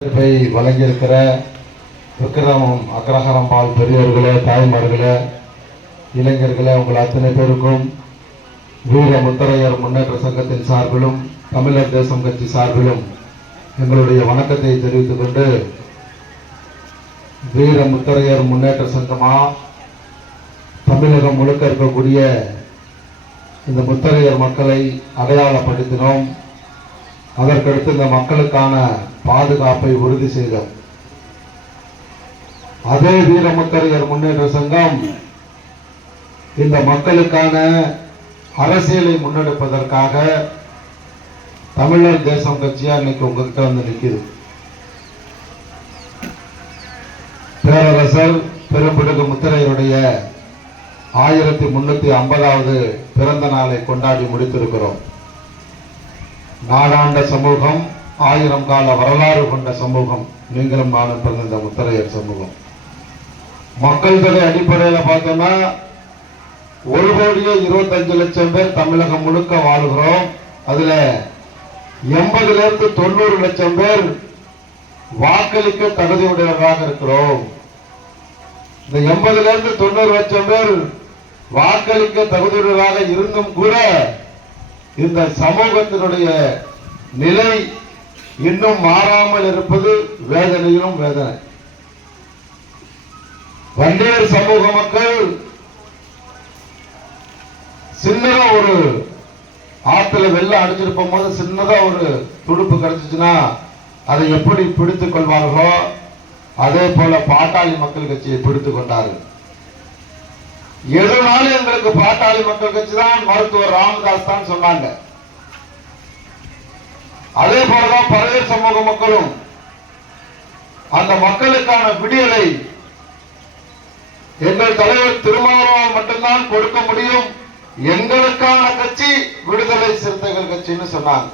வழங்கியிருக்கிற விக்கிரமம் அக்ரஹாரம்பால் பெரியவர்களே, தாய்மார்களே, இளைஞர்களே, உங்கள் அத்தனை பேருக்கும் வீர முத்தரையர் முன்னேற்ற சங்கத்தின் சார்பிலும் தமிழர் தேசம் கட்சி சார்பிலும் எங்களுடைய வணக்கத்தை தெரிவித்துக் கொண்டு, வீர முத்தரையர் முன்னேற்ற சங்கமா தமிழகம் முழுக்க இருக்கக்கூடிய இந்த முத்தரையர் மக்களை அடையாளப்படுத்தினோம். அதற்கடுத்து இந்த மக்களுக்கான பாதுகாப்பை உறுதி செய்தோம். அதே வீரமுத்தரையர் முன்னேற்ற சங்கம் இந்த மக்களுக்கான அரசியலை முன்னெடுப்பதற்காக தமிழர் தேசம் கட்சியா இன்னைக்கு உங்ககிட்ட வந்து நிற்குது. பேரரசர் பெரும்பிடுகு முத்தரையருடைய 1350வது பிறந்த நாளை கொண்டாடி முடித்திருக்கிறோம். நாடாண்ட சமூகம், 1000 கால வரலாறு கொண்ட சமூகம் நீங்களும் நானும் பிறந்த இந்த முத்தரையர் சமூகம். மக்கள் தொகை அடிப்படையில் பார்த்தோம்னா 1,25,00,000 பேர் தமிழகம் முழுக்க வாழுகிறோம். அதுல 80 to 90 லட்சம் பேர் வாக்களிக்க தகுதியுடையவர்களாக இருக்கிறோம். இந்த 80 to 90 லட்சம் பேர் வாக்களிக்க தகுதியுடையவராக இருந்தும் கூட இந்த சமூகத்தினுடைய நிலை இன்னும் மாறாமல் இருப்பது வேதனையிலும் வேதனை. வண்டியர் சமூக மக்கள் சின்னதா ஒரு ஆத்துல வெள்ளம் அடிச்சிருக்கும் போது சின்னதா ஒரு துடுப்பு கிடைச்சிச்சுன்னா அதை எப்படி பிடித்துக் கொள்வார்களோ அதே போல பாட்டாளி மக்கள் கட்சியை பிடித்துக் கொண்டார்கள். எதனாலும் எங்களுக்கு பாட்டாளி மக்கள் கட்சி தான் மருத்துவர் ராமதாஸ் தான் சொன்னாங்க. அதே போலதான் பறையர் சமூக மக்களும் அந்த மக்களுக்கான விடியலை எங்கள் தலைவர் திருமாவளவன் மட்டும்தான் கொடுக்க முடியும், எங்களுக்கான கட்சி விடுதலை சிறுத்தைகள் கட்சின்னு சொன்னாங்க.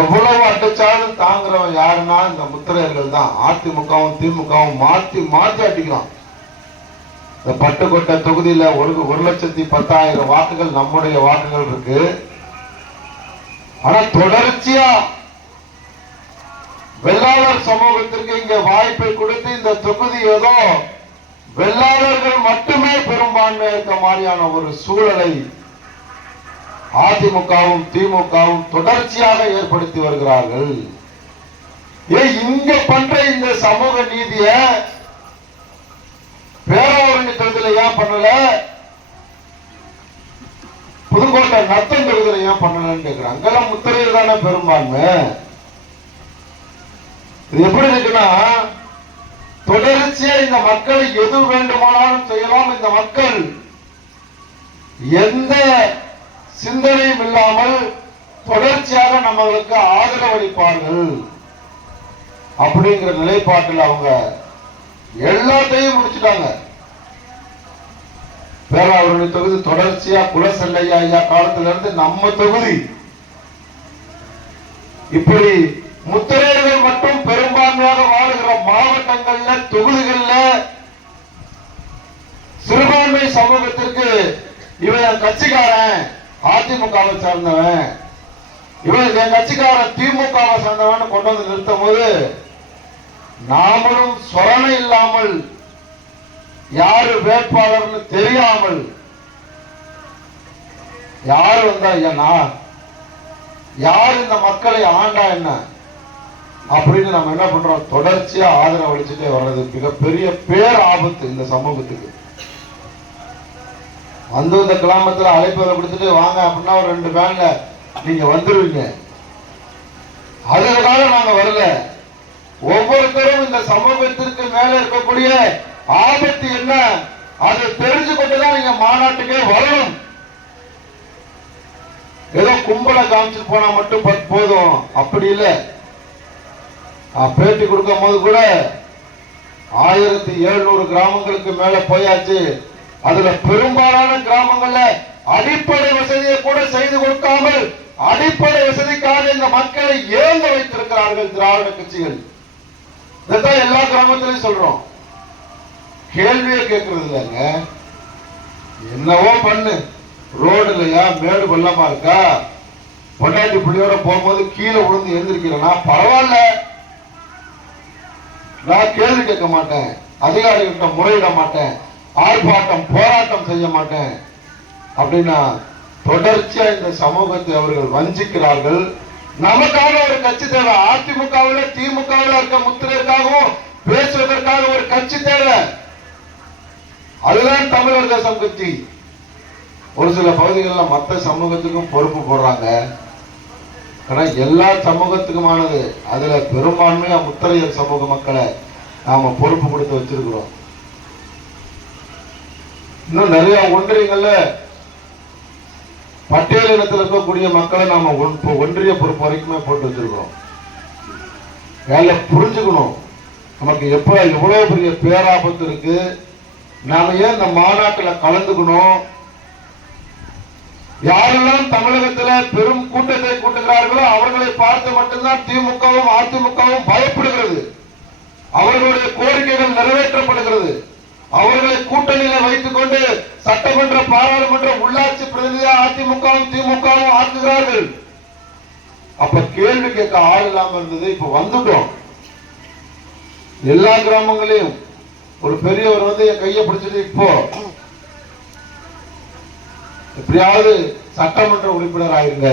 எவ்வளவு அடிச்சாலும் தாங்குறவன் யாருன்னா இந்த முத்திரையர்கள் தான். அதிமுகவும் திமுகவும் மாத்தி மாத்தி அடிக்கிறான். இந்த பட்டுக்கோட்டை தொகுதியில 1,10,000 வாக்குகள் நம்முடைய வாக்குகள் இருக்கு. ஆனா தொடர்ச்சியா வெள்ளாளர் சமூகத்திற்கு இங்க வாய்ப்பை கொடுத்து இந்த தொகுதி ஏதோ வெள்ளாளர்கள் மட்டுமே பெரும்பான்மை இருக்க மாதிரியான ஒரு சூழலை அதிமுகவும் திமுகவும் தொடர்ச்சியாக ஏற்படுத்தி வருகிறார்கள். இங்க பண்ற இந்த சமூக நீதிய பேராவரணி தொகுதியில ஏன் பண்ணல, புதுக்கோட்டை நத்தம் தொகுதியில ஏன் பண்ணலன்னு கேட்கிறேன். அங்கெல்லாம் முத்திரையர் தானே பெரும்பான்மை. இது எப்படி இருக்குன்னா, தொடர்ச்சியா இந்த மக்களை எது வேண்டுமானாலும் செய்யலாம். இந்த மக்கள் எந்த சிந்தனையும் இல்லாமல் தொடர்ச்சியாக நம்மளுக்கு ஆதரவளிப்பார்கள் அப்படிங்கிற நிலைப்பாட்டில் அவங்க எல்லாத்தையும் முடிச்சுட்டாங்க. பேராவரணி தொகுதி தொடர்ச்சியா குலசெல்லையா ஐயா காலத்துல இருந்து நம்ம தொகுதி இப்படி முத்திரையர்கள் மட்டும் பெரும்பான்மையாக வாழுகிற மாவட்டங்கள்ல தொகுதிகள்ல சிறுபான்மை சமூகத்திற்கு இவன் என் கட்சிக்காரன் அதிமுகவை சேர்ந்தவன், இவன் என் கட்சிக்காரன் திமுகவை சேர்ந்தவன் கொண்டு வந்து நிறுத்தும் போது நாமளும் சொரணை இல்லாமல் யாரு வேட்பாளர்னு தெரியாமல் யாரு வந்தா என்ன, யார் இந்த மக்களை ஆண்டா என்ன அப்படின்னு நம்ம என்ன பண்றோம், தொடர்ச்சியா ஆதரவு அளிச்சுட்டே வர்றது மிகப்பெரிய பேர் ஆபத்து இந்த சமூகத்துக்கு. வந்து இந்த கிராமத்துல அழைப்பதை கொடுத்துட்டு வாங்க அப்படின்னா ஒரு 2 வேன்ல நீங்க வந்துருவீங்க. அதுக்காக நாங்க வரல. ஒவ்வொருத்தரும் இந்த சமூகத்திற்கு மேல இருக்கக்கூடிய ஆபத்து என்ன அதை தெரிஞ்சு கொண்டுதான் நீங்க மாநாட்டுக்கே வரணும். ஏதோ கும்பலை காமிச்சுட்டு போனா மட்டும் போதும் அப்படி இல்லை. பேட்டி கொடுக்கும் போது கூட 1700 கிராமங்களுக்கு மேல போயாச்சு. அதுல பெரும்பாலான கிராமங்கள்ல அடிப்படை வசதியை கூட செய்து கொடுக்காமல் அடிப்படை வசதிக்காக இந்த மக்களை ஏங்க வைத்திருக்கிறார்கள் திராவிட கட்சிகள். இதான் எல்லா கிராமத்திலையும் சொல்றோம். கேள்வியே கேட்கறது இல்லைங்க. என்னவோ பண்ணு, ரோடு இல்லையா, மேடு பள்ளமா இருக்கா, பொண்டாட்டி பிள்ளையோட போகும்போது கீழே விழுந்து எழுந்திருக்கிறேன்னா பரவாயில்ல, நான் கேள்வி கேட்க மாட்டேன், அதிகாரிகிட்ட முறையிட மாட்டேன், ஆர்ப்பாட்டம் போராட்டம் செய்ய மாட்டேன் அப்படின்னா தொடர்ச்சியா இந்த சமூகத்தை அவர்கள் வஞ்சிக்கிறார்கள். நமக்காக ஒரு கட்சி தேவை. அதிமுகவில் திமுகவில் இருக்க முத்திரைக்காகவும் பேசுவதற்காக ஒரு கட்சி தேவை. அதுதான் தமிழர் தேசம் கட்சி. ஒரு சில பகுதிகளில் மற்ற சமூகத்துக்கும் பொறுப்பு போடுறாங்க. ஆனா எல்லா சமூகத்துக்குமானது. அதுல பெரும்பான்மையா முத்தரையர் சமூக மக்களை நாம பொறுப்பு கொடுத்து வச்சிருக்கிறோம். இன்னும் நிறைய ஒன்றியங்கள்ல பட்டியலினத்தில் இருக்கக்கூடிய மக்களை நாம ஒன்றிய பொறுப்பு வரைக்குமே போட்டு வச்சிருக்கிறோம். வேலை புரிஞ்சுக்கணும். நமக்கு எப்ப எவ்வளவு பெரிய பேராபத்து இருக்கு, நாம ஏன் இந்த மாநாட்டில் கலந்துக்கணும்? யாரெல்லாம் தமிழகத்தில் பெரும் கூட்டத்தை கூட்டுகிறார்களோ அவர்களை பார்த்து மட்டும்தான் திமுகவும் அதிமுகவும் பயப்படுகிறது. அவர்களுடைய கோரிக்கைகள் நிறைவேற்றப்படுகிறது. அவர்களை கூட்டணியில வைத்துக் கொண்டு சட்டமன்ற பாராளுமன்ற உள்ளாட்சி பிரதிநிதியாக அதிமுகவும் திமுகவும் ஆக்குகிறார்கள். அப்ப கேள்வி கேட்க ஆள் இல்லாம இருந்தது. இப்ப வந்துட்டோம். எல்லா கிராமங்களையும் ஒரு பெரியவர் வந்து என் கையை பிடிச்சிட்டு இப்போ எப்படியாவது சட்டமன்ற உறுப்பினர் ஆயிருங்க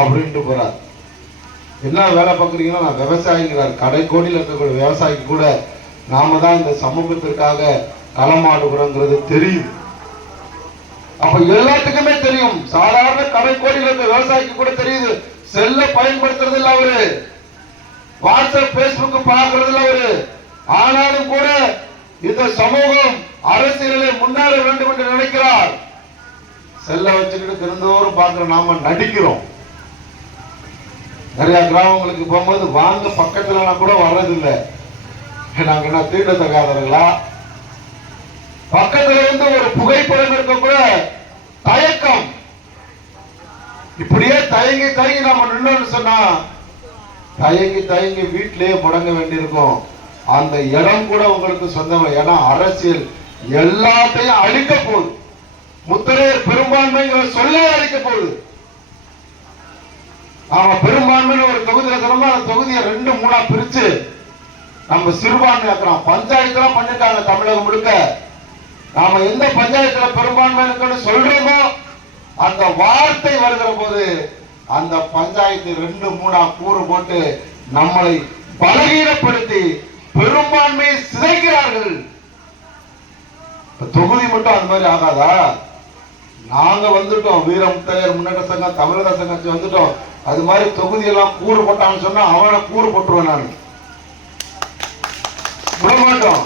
அப்படின்ட்டு போறார். என்ன வேலை பார்க்குறீங்கன்னா, நான் விவசாயிங்கிறார். கடைக்கோடியில் இருக்கக்கூடிய விவசாயிக்கு கூட நாம தான் இந்த சமூகத்திற்காக களமாடுகிறோங்கிறது தெரியும். அப்ப எல்லாத்துக்குமே தெரியும். சாதாரண கடைக்கோடியில் இருக்க விவசாயிக்கு கூட தெரியுது. செல்ல பயன்படுத்துறது இல்ல அவரு, வாட்ஸ்அப் பேஸ்புக் பார்க்கறது இல்ல அவரு. ஆனாலும் கூட இந்த சமூகம் அரசியலில் முன்னேற வேண்டும் என்று நினைக்கிறார். செல்ல வச்சுக்கிட்டு தினந்தோறும் பார்க்கிற நாம நடிக்கிறோம். நிறைய கிராமங்களுக்கு போகும்போது வாங்க பக்கத்துல கூட வர்றதில்லை. நாங்க என்ன தீண்டத்தகாதவர்களா? பக்கத்துல இருந்து ஒரு புகைப்படம் இருக்க கூட தயக்கம். இப்படியே தயங்கி தயங்கி நாம நின்று சொன்னா தயங்கி தயங்கி வீட்டிலேயே முடங்க வேண்டியிருக்கும். அந்த இடம் கூட உங்களுக்கு சொந்தம். ஏன்னா அரசியல் எல்லாத்தையும் அழிக்க போகுது. முத்தரையர் பெரும்பான்மைங்கிற சொல்லே அழிக்க போகுது. நாம பெரும்பான்மைன்னு ஒரு தொகுதியில சொன்னோம்னா அந்த தொகுதியை 2-3 பிரிச்சு நம்ம சிறுபான்மை ஆக்கிறோம். பஞ்சாயத்து பண்ணிட்டாங்க தமிழகம் முழுக்க. நாம எந்த பஞ்சாயத்துல பெரும்பான்மை சொல்றோமோ அந்த வார்த்தை வருகிற போது அந்த பஞ்சாயத்து 2-3 கூறு போட்டு நம்மளை பலகீனப்படுத்தி பெரும்பான்மையை சிதைக்கிறார்கள். தொகுதி மட்டும் அந்த மாதிரி ஆகாதா? நாங்க வந்துட்டோம். வீரமுத்தரையர் முன்னேற்ற சங்கம், தமிழக சங்கம் வந்துட்டோம். அது மாதிரி தொகுதி எல்லாம் கூறு போட்டான்னு சொன்னா அவனை கூறு போட்டுருவேன். நான் விட மாட்டோம்.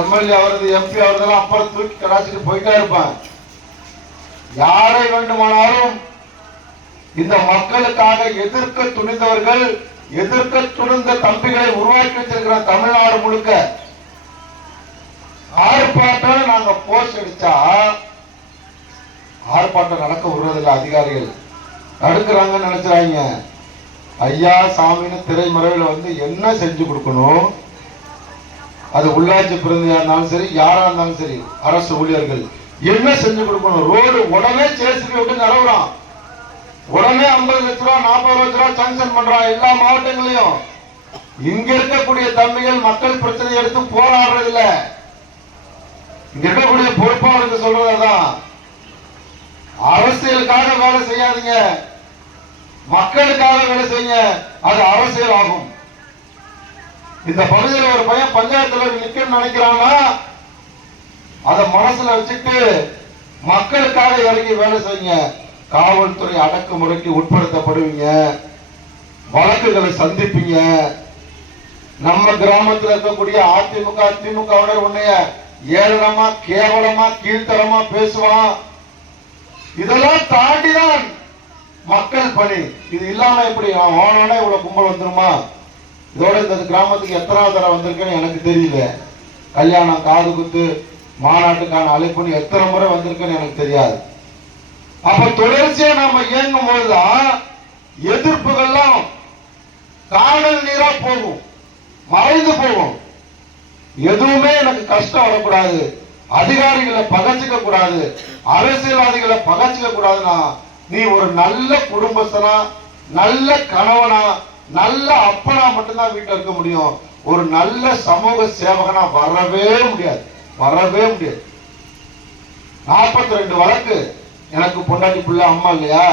எம்எல்ஏ அவரது எம்பி அவரதெல்லாம் அப்புறம் தூக்கி கடாச்சிட்டு போயிட்டே இருப்பான். யாரை வேண்டுமானாலும் இந்த மக்களுக்காக எதிர்க்க துணிந்தவர்கள், எதிர்க்க துணிந்த தம்பிகளை உருவாக்கி வச்சிருக்கிற தமிழ்நாடு முழுக்க ஆர்ப்பாட்டம் நாங்க போஸ்ட் அடிச்சா ஆர்ப்பாட்டம் நடக்க விடுறதில்லை. அதிகாரிகள் தடுக்கிறாங்கன்னு நினைச்சாங்க. ஐயா சாமின்னு திரைமறைவில் வந்து என்ன செஞ்சு கொடுக்கணும்? அது உள்ளாட்சி பிரதிநிதியா இருந்தாலும் சரி, யாரா இருந்தாலும் சரி, அரசு ஊழியர்கள் என்ன செஞ்சு கொடுக்கணும்? ரோடு உடனே ஜேசிபி விட்டு நிறவுறான். உடனே 50 லட்ச ரூபா 40 லட்ச ரூபா சாங்ஷன் பண்றான் எல்லா மாவட்டங்களையும். இங்க இருக்கக்கூடிய தம்பிகள் மக்கள் பிரச்சனை எடுத்து போராடுறது இல்ல. இங்க இருக்கக்கூடிய பொறுப்பாளருக்கு சொல்றதுதான், அரசியலுக்காக வேலை செய்யாதீங்க, மக்களுக்காக வேலை செய்யுங்க. அது அரசியல் ஆகும். இந்த பகுதியில் ஒரு பையன் பஞ்சாயத்துல நிக்கணும்னு நினைக்கிறான்னா அதை மனசுல வச்சுட்டு மக்களுக்காக இறங்கி வேலை செய்யுங்க. காவல்துறை அடக்குமுறைக்கு உட்படுத்தப்படுவீங்க, வழக்குகளை சந்திப்பீங்க. நம்ம கிராமத்தில் இருக்கக்கூடிய அதிமுக திமுகவினர் உன்னைய ஏளனமா கேவலமா கீழ்த்தரமா பேசுவான். இதெல்லாம் தாண்டிதான் மக்கள் பணி. இது இல்லாம எப்படி ஓனோட இவ்வளவு கும்பல் வந்துருமா? இதோட இந்த கிராமத்துக்கு எத்தனாவது தடவை வந்திருக்கேன்னு எனக்கு தெரியல. கல்யாணம், காது குத்து, மாநாட்டுக்கான அழைப்புன்னு எத்தனை முறை வந்திருக்கேன்னு எனக்கு தெரியாது. அப்ப தொடர்ச்சியா நாம இயங்கும் போதுதான் எதிர்ப்புகள்லாம் காணல் நீரா போகும், மறைந்து போகும். எதுவுமே எனக்கு கஷ்டம் வரக்கூடாது, அதிகாரிகளை பகச்சிக்க கூடாது, அரசியல்வாதிகளை பகச்சிக்க கூடாதுன்னா நீ ஒரு நல்ல குடும்பஸ்தனா, நல்ல கணவனா, நல்ல அப்பனா மட்டும்தான் வீட்டுல இருக்க முடியும். ஒரு நல்ல சமூக சேவகனா வரவே முடியாது, வரவே முடியாது. 42 வழக்கு. எனக்கு பொண்டாட்டி பிள்ளை அம்மா இல்லையா?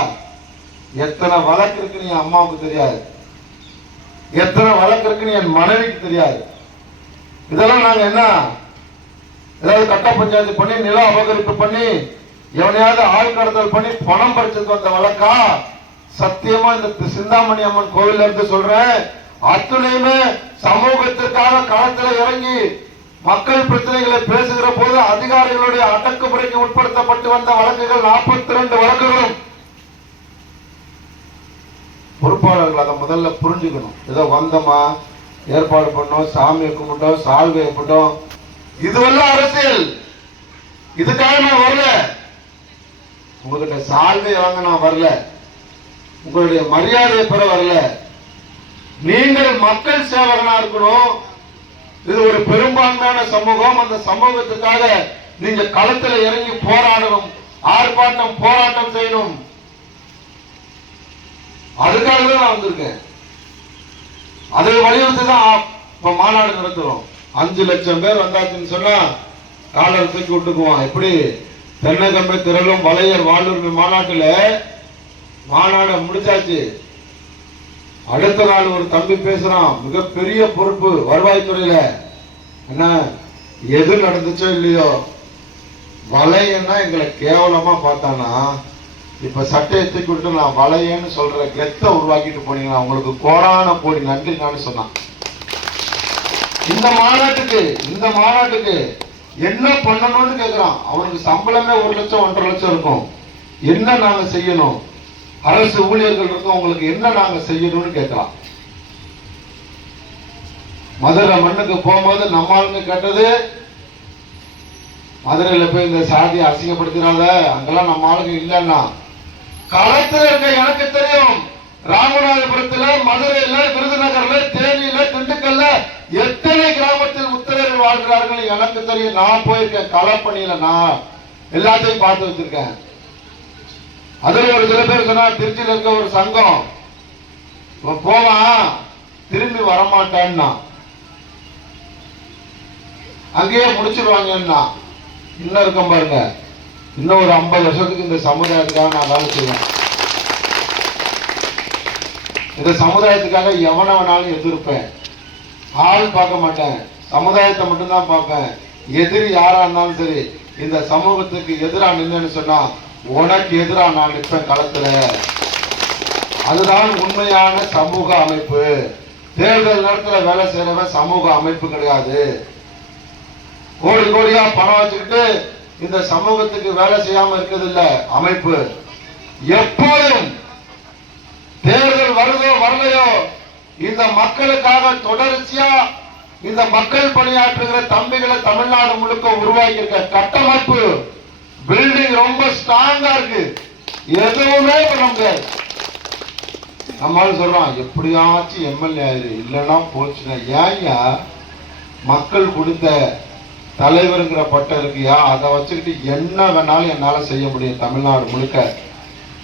எத்தனை வழக்கு இருக்குன்னு என் அம்மாவுக்கு தெரியாது, எத்தனை வழக்கு இருக்குன்னு என் மனைவிக்கு தெரியாது. இதெல்லாம் நாங்க என்ன ஏதாவது கட்ட பஞ்சாயத்து பண்ணி நில அபகரிப்பு பண்ணி எவனையாவது ஆள் கடத்தல் பண்ணி பணம் பறிச்சது வந்த வழக்கா? சத்தியமா இந்த சிந்தாமணி அம்மன் கோவில்ல இருந்து சொல்றேன், அத்துணையுமே சமூகத்திற்காக களத்துல இறங்கி மக்கள் பிரச்சனைகளை பேசுகிற போது அதிகாரிகளுடைய அடக்குமுறைக்கு உட்படுத்தப்பட்டு வந்த வழக்குகள் 42 வழக்குகளும். பொறுப்பாளர்கள் அதை முதல்ல புரிஞ்சுக்கணும். ஏதோ வந்தமா ஏற்பாடு பண்ணோம், சாமியை கும்பிட்டோம், சால்வையை போட்டோம், இதுவெல்லாம் அரசியல். இதுக்காக நான் வரல, உங்ககிட்ட சால்வை வாங்க நான் வரல, உங்களுடைய மரியாதையை பெற வரல. நீங்கள் மக்கள் சேவகனா இருக்கணும். இது ஒரு பெரும்பான்மையான சமூகம். அந்த சமூகத்துக்காக நீங்க களத்துல இறங்கி போராடணும், ஆர்ப்பாட்டம் போராட்டம் செய்யணும். அதுக்காக தான் நான் வந்திருக்கேன். அதை வலியுறுத்தி தான் இப்ப மாநாடு நடத்துறோம். 5 லட்சம் பேர் வந்தாச்சுன்னு சொன்னா காலர் தூக்கி விட்டுக்குவான். எப்படி தென்னகம்பை திரளும் வளையர் வாழ்வுரிமை மாநாட்டுல மாநாடு முடிச்சாச்சு. அடுத்த நாள் ஒரு தம்பி பேசுறான், மிகப்பெரிய பொறுப்பு வருவாய்த்துறையில. என்ன எது நடந்துச்சோ இல்லையோ, வளையன்னா எங்களை கேவலமா பார்த்தானா, இப்ப சட்டையை தூக்கி விட்டு நான் வளையன்னு சொல்ற கெத்த உருவாக்கிட்டு போனீங்கன்னா உங்களுக்கு கோடான கோடி நன்றி நான் சொன்னான். இந்த மாநாட்டுக்கு என்ன பண்ணணும்னு கேட்கிறான். அவனுக்கு சம்பளமே 1 லட்சம் 1.5 லட்சம் இருக்கும். என்ன நாங்க செய்யணும், அரசு ஊழியர்கள் இருக்கும், உங்களுக்கு என்ன நாங்க செய்யணும்னு கேட்கலாம். மதுரை மண்ணுக்கு போகும்போது நம்ம ஆளுங்க கேட்டது, மதுரையில போய் இந்த சாதியை அசிங்கப்படுத்தினால அங்கெல்லாம் நம்ம ஆளுங்க இல்லைன்னா. களத்தில் இருக்க எனக்கு தெரியும், ராமநாதபுரத்துல, மதுரையில, விருதுநகர்ல, தேனியில, திண்டுக்கல்ல எத்தனை கிராமத்தில் முத்திரையர்கள் வாழ்கிறார்கள் எனக்கு தெரியும். நான் போயிருக்கேன் களப்பணியில, நான் எல்லாத்தையும் பார்த்து வச்சிருக்கேன். அதுல ஒரு சில பேர் சொன்னா திருச்சியில இருக்க ஒரு சங்கம் போவான் திரும்பி வரமாட்டான்னா, அங்கேயே முடிச்சிருவாங்கன்னா. இன்னும் இருக்கும் பாருங்க, இன்னும் ஒரு 50 வருஷத்துக்கு இந்த சமுதாயத்துக்காக நான் வேலை செய்வேன். இந்த சமுதாயத்துக்காக எவனை வேணாலும் எதிர்ப்பேன். ஆள் பார்க்க மாட்டேன், சமுதாயத்தை மட்டும்தான் பார்ப்பேன். எதிரி யாரா இருந்தாலும் சரி, இந்த சமூகத்துக்கு எதிராக நின்னு சொன்னா உனக்கு எதிராக நான் நிற்பேன் களத்துல. அதுதான் உண்மையான சமூக அமைப்பு. தேர்தல் நேரத்தில் வேலை செய்யறவன் சமூக அமைப்பு கிடையாது. கோடி கோடியா பணம் வச்சுக்கிட்டு இந்த சமூகத்துக்கு வேலை செய்யாம இருக்கிறது இல்ல அமைப்பு. எப்போதும் தேர்தல் வருதோ வரலையோ இந்த மக்களுக்காக தொடர்ச்சியா இந்த மக்கள் பணியாற்றுகிற தம்பிகளை தமிழ்நாடு முழுக்க உருவாக்கி இருக்க கட்டமைப்பு பில்டிங் ரொம்ப ஸ்ட்ராங்கா இருக்கு. எதுவுமே பண்ண முடியாது. நம்மளால சொல்றோம் எப்படியாச்சும் எம்எல்ஏ ஆயிரு, இல்லைன்னா போச்சுன்னா. ஏன்யா மக்கள் கொடுத்த தலைவருங்கிற பட்டம் இருக்கியா, அதை வச்சுக்கிட்டு என்ன வேணாலும் என்னால செய்ய முடியும் தமிழ்நாடு முழுக்க.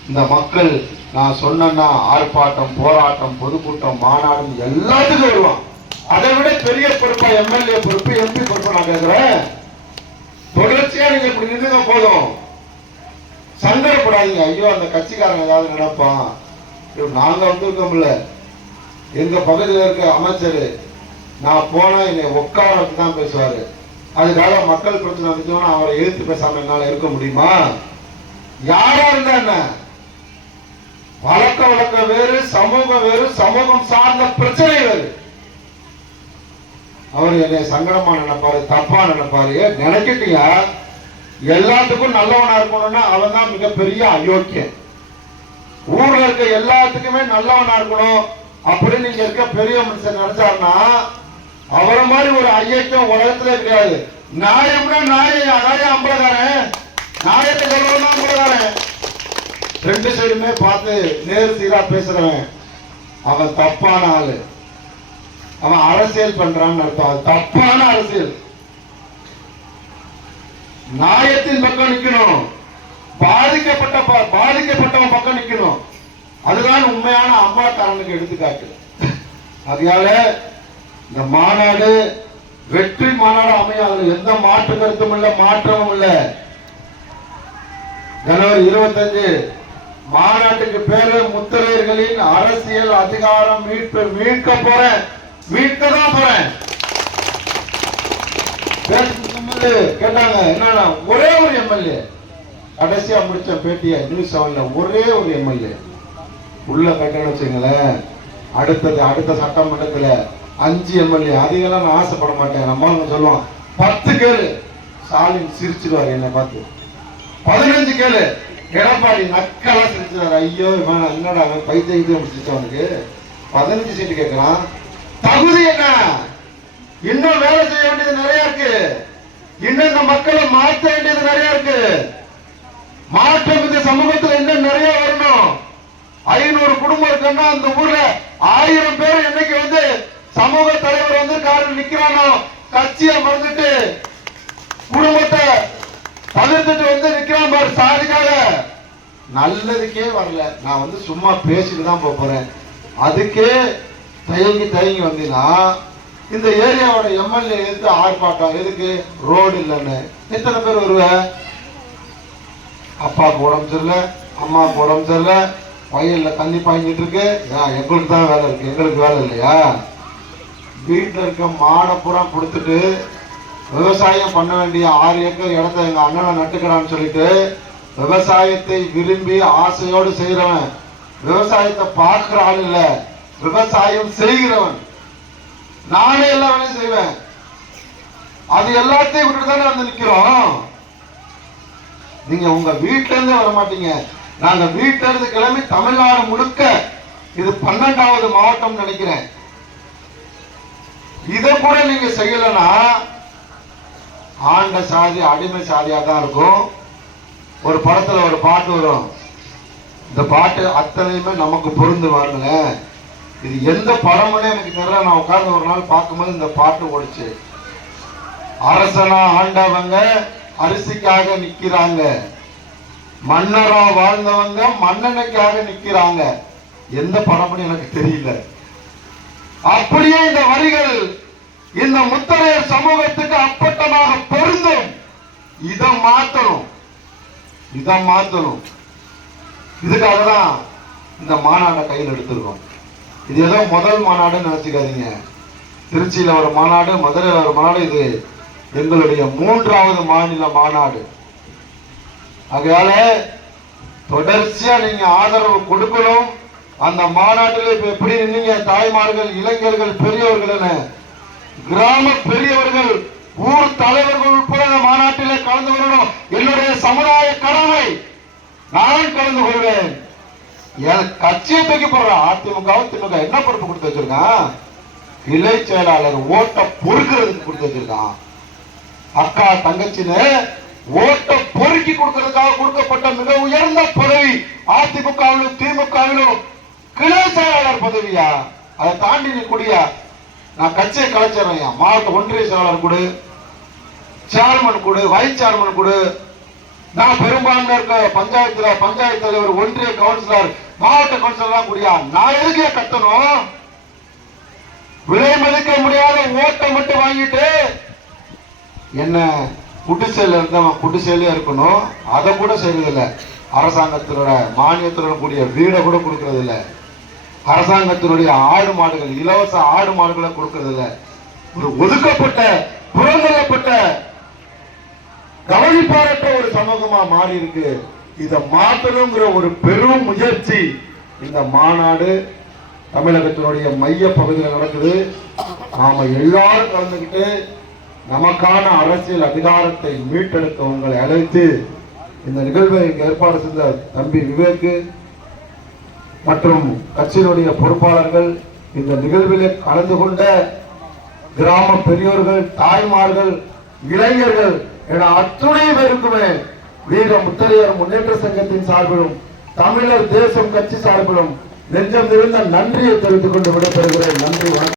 இந்த மக்கள் நான் சொன்னா ஆர்ப்பாட்டம் போராட்டம் பொதுக்கூட்டம் மாநாடு எல்லாத்துக்கும் வருவான். அதை விட பெரிய பொறுப்பா எம்எல்ஏ பொறுப்பு எம்பி பொறுப்பு நான் கேட்கிறேன். தொடர்ச்சியா நீங்க இப்படி நின்றுங்க போதும், சங்கடப்படாதீங்க. ஐயோ அந்த கட்சிக்காரன் ஏதாவது நினைப்பான், நாங்க வந்திருக்கோம்ல, எங்க பகுதியில் இருக்க அமைச்சர் நான் போனா என்னை உட்கார வச்சு தான் பேசுவாரு. அதுக்காக மக்கள் பிரச்சனை வந்துச்சோன்னா அவரை எதிர்த்து பேசாம என்னால இருக்க முடியுமா? யாரா இருந்தா என்ன, வழக்கம் வேறு, சமூகம் வேறு, சமூகம் சார்ந்த பிரச்சனை வேறு. அவர் என்னை சங்கடமா நினைப்பாரு, தப்பா நினைப்பாரு. நினைக்கிட்டியா எல்லாத்துக்கும் நல்லவனா இருக்கணும்னா அவன் தான் மிகப்பெரிய அயோக்கியன். ஊர்ல இருக்க எல்லாத்துக்குமே நல்லவனா இருக்கணும் அப்படின்னு நீங்க இருக்க பெரிய மனுஷன் நினைச்சாருன்னா அவரை மாதிரி ஒரு ஐயக்கம் உலகத்திலே கிடையாது. நியாயம்னா நியாயம், அதாவது அம்பலக்காரன் நியாயத்தை சொல்லணும்னா அம்பலக்காரன். 2 சைடுமே பார்த்து நேரு சீரா பேசுறவன் அவன் தப்பான ஆளு. அவன் அரசியல் பண்றான்னு அர்த்தம், தப்பான அரசியல். நியாயத்தின் பக்கம் நிக்கணும், பாதிக்கப்பட்டவன் பக்கம் நிக்கணும். அதுதான் உண்மையான அம்மாக்காரனுக்கு எடுத்துக்காட்டு. அதனால இந்த மாநாடு வெற்றி மாநாடு அமையாது, எந்த மாற்று கருத்தும் இல்ல, மாற்றமும் இல்ல. ஜனவரி 25 மாநாட்டுக்கு பேரு முத்தரையர்களின் அரசியல் அதிகாரம் மீட்க போறேன், மீட்கதான் போறேன். கேட்டாங்க என்னன்னா, ஒரே ஒரு எம்எல்ஏ கடைசியா முடிச்ச பேட்டிய நியூஸ் 7ல ஒரே ஒரு எம்எல்ஏ உள்ள கட்டணும் வச்சுங்களேன். அடுத்த சட்டமன்றத்துல 5 எம்எல்ஏ. அதிகெல்லாம் நான் ஆசைப்பட மாட்டேன். நம்ம சொல்லுவோம் 10 கேளு, ஸ்டாலின் சிரிச்சிருவாரு என்னை பார்த்து. 15 கேளு, எடப்பாடி நக்கலா சிரிச்சிருவாரு. ஐயோ இவன் என்னடா பைத்தியம் முடிச்சவனுக்கு 15 சீட்டு கேட்கிறான். தகுதி என்ன? இன்னும் வேலை செய்ய வேண்டியது நிறைய இருக்கு. இன்னும் இந்த மக்களை மாற்ற வேண்டியது நிறைய இருக்கு. மாற்றம் இந்த சமூகத்தில் இன்னும் நிறைய வரணும். 500 குடும்பம் இருக்குன்னா அந்த ஊர்ல 1000 பேர் என்னைக்கு வந்து சமூக தலைவர் வந்து காரில் நிக்கிறானோ, கட்சியை மறந்துட்டு குடும்பத்தை தவிர்த்துட்டு வந்து நிக்கிறான் பாரு சாதிக்காக, நல்லதுக்கே வரல. நான் வந்து சும்மா பேசிட்டு தான் போறேன். அதுக்கே தயங்கி வந்தீங்கன்னா இந்த ஏரியாவோட எம்எல்ஏ எடுத்து ஆர்ப்பாட்டம் எதுக்கு? ரோடு இல்லைன்னு. எத்தனை பேர் வருவ? அப்பாவுக்கு உடம்பு சரியில்லை, அம்மாவுக்கு உடம்பு சரியில்லை, வயல்ல தண்ணி பாய்ஞ்சிட்டு இருக்கு, எங்களுக்கு தான் வேலை இருக்கு, எங்களுக்கு வேலை இல்லையா? வீட்டில் இருக்க மாடை பூரா கொடுத்துட்டு விவசாயம் பண்ண வேண்டிய 6 ஏக்கர் இடத்த எங்க அண்ணனை நட்டுக்கிறான்னு சொல்லிட்டு விவசாயத்தை விரும்பி ஆசையோடு செய்யறவன், விவசாயத்தை பார்க்கிற ஆள் இல்ல, விவசாயம் செய்கிறவன். நானே எல்லா வேலையும் செய்வேன். அது எல்லாத்தையும் விட்டுட்டு தானே வந்து நிக்கிறோம். நீங்க உங்க வீட்டுல இருந்து வர மாட்டீங்க. நாங்க வீட்டுல இருந்து கிளம்பி தமிழ்நாடு முழுக்க, இது 12வது மாவட்டம் நினைக்கிறேன். இத கூட நீங்க செய்யலன்னா ஆண்ட சாதி அடிமை சாதியா தான் இருக்கும். ஒரு படத்துல ஒரு பாட்டு வரும், இந்த பாட்டு அத்தனையுமே நமக்கு பொருந்து வாருங்க. இது எந்த படம்னே எனக்கு தெரியல. நான் உட்கார்ந்து ஒரு நாள் பார்க்கும்போது இந்த பாட்டு ஓடிச்சு. அரசனா ஆண்டவங்க அரிசிக்காக நிக்கிறாங்க, மன்னரா வாழ்ந்தவங்க மன்னனுக்காக நிக்கிறாங்க. எந்த படம்னு எனக்கு தெரியல. அப்படியே இந்த வரிகள் இந்த முத்தரையர் சமூகத்துக்கு அப்பட்டமாக பொருந்தும். இதை மாற்றணும். இதுக்காக தான் இந்த மாநாட்டை கையில் எடுத்திருக்கோம். இது ஏதோ முதல் மாநாடுன்னு நினைச்சுக்காதீங்க. திருச்சியில ஒரு மாநாடு, மதுரையில் ஒரு மாநாடு, இது எங்களுடைய 3வது மாநில மாநாடு. அதனால தொடர்ச்சியா நீங்க ஆதரவு கொடுக்கணும். அந்த மாநாட்டில் இப்ப எப்படி நின்னீங்க தாய்மார்கள், இளைஞர்கள், பெரியவர்கள், கிராம பெரியவர்கள், ஊர் தலைவர்கள் உட்பட மாநாட்டிலே கலந்து கொள்ளணும். என்னுடைய சமுதாய கடமை. நான் கலந்து கொள்வேன். கட்சியை தூக்கி போடுற அதிமுக திமுக என்ன பொறுப்பு கொடுத்து வச்சிருக்கான்? கிளை செயலாளர் ஓட்ட பொறுக்கிறதுக்கு கொடுத்து வச்சிருக்கான். அக்கா தங்கச்சின்னு ஓட்ட பொறுக்கி கொடுக்கிறதுக்காக கொடுக்கப்பட்ட மிக உயர்ந்த பதவி அதிமுகவிலும் திமுகவிலும் கிளை செயலாளர் பதவியா? அதை தாண்டி நீ குடியா? நான் கட்சியை கலைச்சிடறேன். மாவட்ட ஒன்றிய செயலாளர் கொடு, சேர்மன் கொடு, வைஸ் சேர்மன் கொடு. நான் பெரும்பான்மை இருக்க பஞ்சாயத்து தலைவர், ஒன்றிய கவுன்சிலர், மாவட்ட கவுன்சிலர் கூடியா? நான் எதுக்கே கட்டணும்? விலை மதிக்க முடியாத ஓட்டை மட்டும் வாங்கிட்டு என்ன குடிசையில் இருந்தவன் குடிசையிலே இருக்கணும். அதை கூட செய்யறதில்லை. அரசாங்கத்தினோட மானியத்துடன் கூடிய வீடை கூட கொடுக்கறது இல்லை. அரசாங்கத்தினுடைய ஆடு மாடுகள், இலவச ஆடு மாடுகளை கொடுக்கறது இல்லை. ஒரு ஒதுக்கப்பட்ட புறந்தள்ளப்பட்ட கவனிப்பாரற்ற ஒரு சமூகமா மாறி இருக்கு. இதை மாற்றணுங்கிற ஒரு பெரும் முயற்சி இந்த மாநாடு தமிழகத்தினுடைய மைய பகுதியில் நடக்குது. நாம எல்லாரும் கலந்துக்கிட்டு நமக்கான அரசியல் அதிகாரத்தை மீட்டெடுக்க உங்களை அழைத்து இந்த நிகழ்வை ஏற்பாடு செய்த தம்பி விவேக்கு மற்றும் கட்சியினுடைய பொறுப்பாளர்கள், இந்த நிகழ்விலே கலந்து கொண்ட கிராம பெரியோர்கள், தாய்மார்கள், இளைஞர்கள் என அத்துணை பேருக்குமே வீர முத்தரையர் முன்னேற்ற சங்கத்தின் சார்பிலும் தமிழர் தேசம் கட்சி சார்பிலும் நெஞ்சம் நிறைந்த நன்றியை தெரிவித்துக் கொண்டு விடைபெறுகிறேன். நன்றி.